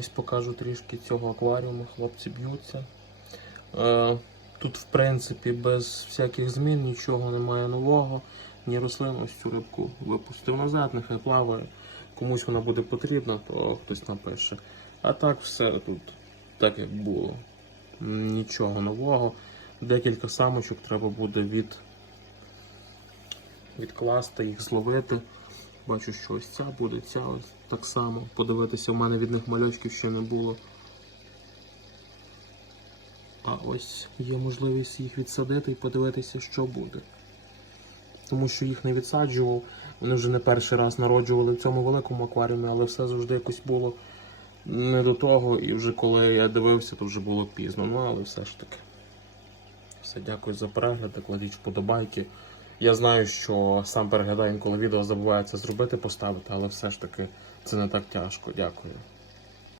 Ось покажу трішки цього акваріуму, хлопці б'ються. Е, тут, в принципі, без всяких змін нічого немає нового. Ні рослин, ось цю рибку випустив назад, нехай плаває. Комусь вона буде потрібна, то хтось напише. А так все тут так як було. Нічого нового. Декілька самочок треба буде від... відкласти, їх зловити. Бачу, що ось ця буде, ця ось так само. Подивитися, у мене від них мальочків ще не було. А ось є можливість їх відсадити і подивитися, що буде. Тому що їх не відсаджував. Вони вже не перший раз народжували в цьому великому акваріумі, але все завжди якось було не до того. І вже коли я дивився, то вже було пізно. Ну, але все ж таки. Все, дякую за перегляд, кладіть вподобайки. Я знаю, що сам переглядаю інколи відео забувається зробити, поставити, але все ж таки це не так тяжко. Дякую.